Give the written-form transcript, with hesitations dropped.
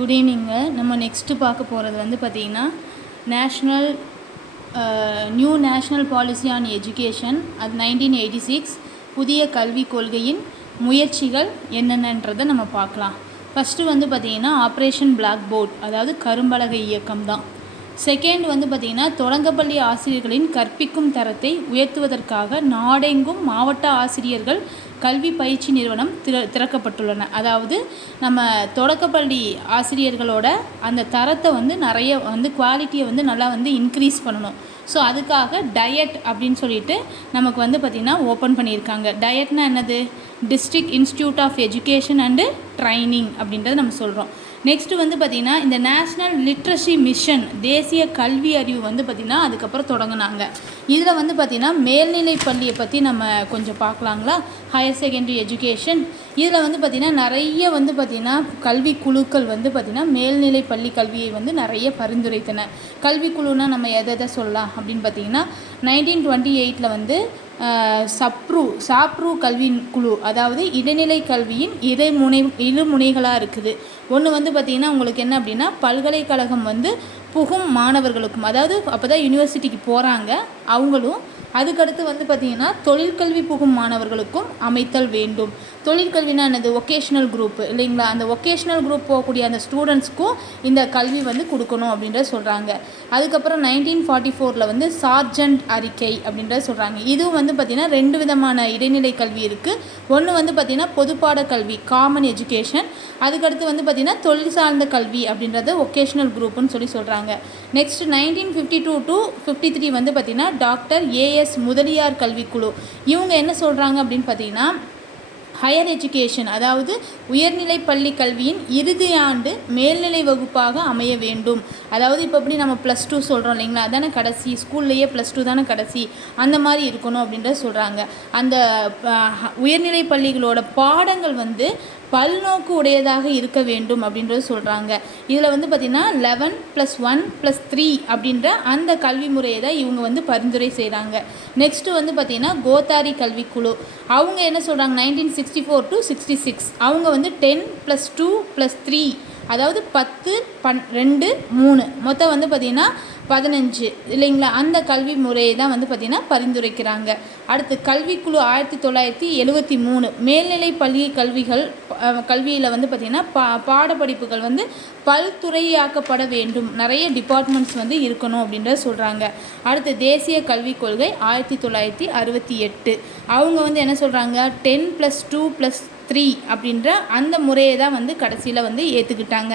Good evening. நம்ம next பார்க்க போகிறது வந்து பார்த்திங்கன்னா new national policy on education அது 1986 புதிய கல்விக் கொள்கையின் முயற்சிகள் என்னென்னன்றதை நம்ம பார்க்கலாம். ஃபஸ்ட்டு வந்து பார்த்திங்கன்னா ஆப்ரேஷன் பிளாக் போர்ட், அதாவது கரும்பலகை இயக்கம் தான். செகண்ட் வந்து பார்த்திங்கன்னா தொடங்கப்பள்ளி ஆசிரியர்களின் கற்பிக்கும் தரத்தை உயர்த்துவதற்காக நாடெங்கும் மாவட்ட ஆசிரியர்கள் கல்வி பயிற்சி நிறுவனம் திறக்கப்பட்டுள்ளன. அதாவது நம்ம தொடக்கப்பள்ளி ஆசிரியர்களோட அந்த தரத்தை வந்து நிறைய வந்து குவாலிட்டியை வந்து நல்லா வந்து இன்க்ரீஸ் பண்ணணும். ஸோ அதுக்காக டயட் அப்படின்னு சொல்லிட்டு நமக்கு வந்து பார்த்திங்கன்னா ஓப்பன் பண்ணியிருக்காங்க. டயட்னா என்னது? District institute of education and training அப்படின்றது நம்ம சொல்கிறோம். நெக்ஸ்ட்டு வந்து பார்த்திங்கன்னா இந்த நேஷ்னல் லிட்ரஸி மிஷன், தேசிய கல்வி அறிவு வந்து பார்த்திங்கன்னா அதுக்கப்புறம் தொடங்கினாங்க. இதில் வந்து பார்த்திங்கன்னா மேல்நிலை பள்ளியை பற்றி நம்ம கொஞ்சம் பார்க்கலாங்களா? ஹையர் செகண்டரி எஜுகேஷன் இதில் வந்து பார்த்திங்கன்னா நிறைய வந்து பார்த்திங்கன்னா கல்வி குழுக்கள் வந்து பார்த்திங்கன்னா மேல்நிலை பள்ளி கல்வியை வந்து நிறைய பரிந்துரைத்தன. கல்விக்குழுனா நம்ம எதை சொல்லலாம் அப்படின்னு பார்த்திங்கன்னா 1928 வந்து சாப்ரூ கல்வி குழு, அதாவது இடைநிலை கல்வியின் இருமுனைகளாக இருக்குது. ஒன்று வந்து பார்த்திங்கன்னா உங்களுக்கு என்ன அப்படின்னா பல்கலைக்கழகம் வந்து புகும் மாணவர்களுக்கும், அதாவது அப்போ தான் யூனிவர்சிட்டிக்கு போகிறாங்க அவங்களும், அதுக்கடுத்து வந்து பார்த்திங்கன்னா தொழிற்கல்வி புகும் மாணவர்களுக்கும் அமைத்தல் வேண்டும். தொழிற்கல்வினா என்னது? ஒகேஷ்னல் குரூப் இல்லைங்களா? அந்த ஒகேஷ்னல் குரூப் போகக்கூடிய அந்த ஸ்டூடெண்ட்ஸ்க்கும் இந்த கல்வி வந்து கொடுக்கணும் அப்படின்றத சொல்கிறாங்க. அதுக்கப்புறம் 1944 வந்து சார்ஜண்ட் அறிக்கை அப்படின்றத சொல்கிறாங்க. இதுவும் வந்து பார்த்திங்கன்னா 2 விதமான இடைநிலை கல்வி இருக்குது. ஒன்று வந்து பார்த்திங்கன்னா பொதுப்பாட கல்வி, காமன் எஜுகேஷன். அதுக்கடுத்து வந்து பார்த்திங்கன்னா தொழில் சார்ந்த கல்வி அப்படின்றது ஒகேஷ்னல் குரூப்புன்னு சொல்கிறாங்க. நெக்ஸ்ட் 1952 to 53 வந்து பார்த்திங்கன்னா டாக்டர் ஏஎஸ் முதலியார் கல்விக்குழு. இவங்க என்ன சொல்கிறாங்க அப்படின்னு பார்த்திங்கன்னா ஹையர் எஜுகேஷன், அதாவது உயர்நிலை பள்ளி கல்வியின் இறுதி ஆண்டு மேல்நிலை வகுப்பாக அமைய வேண்டும். அதாவது இப்போ எப்படி நம்ம +2 சொல்கிறோம் இல்லைங்களா? அதானே கடைசி, ஸ்கூல்லையே +2 தானே கடைசி, அந்த மாதிரி இருக்கணும் அப்படின்றத சொல்கிறாங்க. அந்த உயர்நிலை பள்ளிகளோட பாடங்கள் வந்து பல்நோக்கு உடையதாக இருக்க வேண்டும் அப்படின்றது சொல்கிறாங்க. இதில் வந்து பார்த்திங்கன்னா 11+1+3 அப்படின்ற அந்த கல்வி முறையை தான் இவங்க வந்து பரிந்துரை செய்கிறாங்க. நெக்ஸ்ட்டு வந்து பார்த்திங்கன்னா கோத்தாரி கல்விக்குழு, அவங்க என்ன சொல்கிறாங்க 1964 to 66 அவங்க வந்து 10+2+3, அதாவது 10, 2, 3 மொத்தம் வந்து பார்த்திங்கன்னா 15 இல்லைங்களா? அந்த கல்வி முறையை தான் வந்து பார்த்திங்கன்னா பரிந்துரைக்கிறாங்க. அடுத்து கல்விக்குழு 1973 மேல்நிலை பள்ளி கல்வியில் வந்து பார்த்திங்கன்னா பாடப்படிப்புகள் வந்து பல்துறையாக்கப்பட வேண்டும், நிறைய டிபார்ட்மெண்ட்ஸ் வந்து இருக்கணும் அப்படின்றத சொல்கிறாங்க. அடுத்து தேசிய கல்விக் கொள்கை 1968 அவங்க வந்து என்ன சொல்கிறாங்க 10+2+3 அப்படின்ற அந்த முறையை தான் வந்து கடைசியில் வந்து ஏற்றுக்கிட்டாங்க.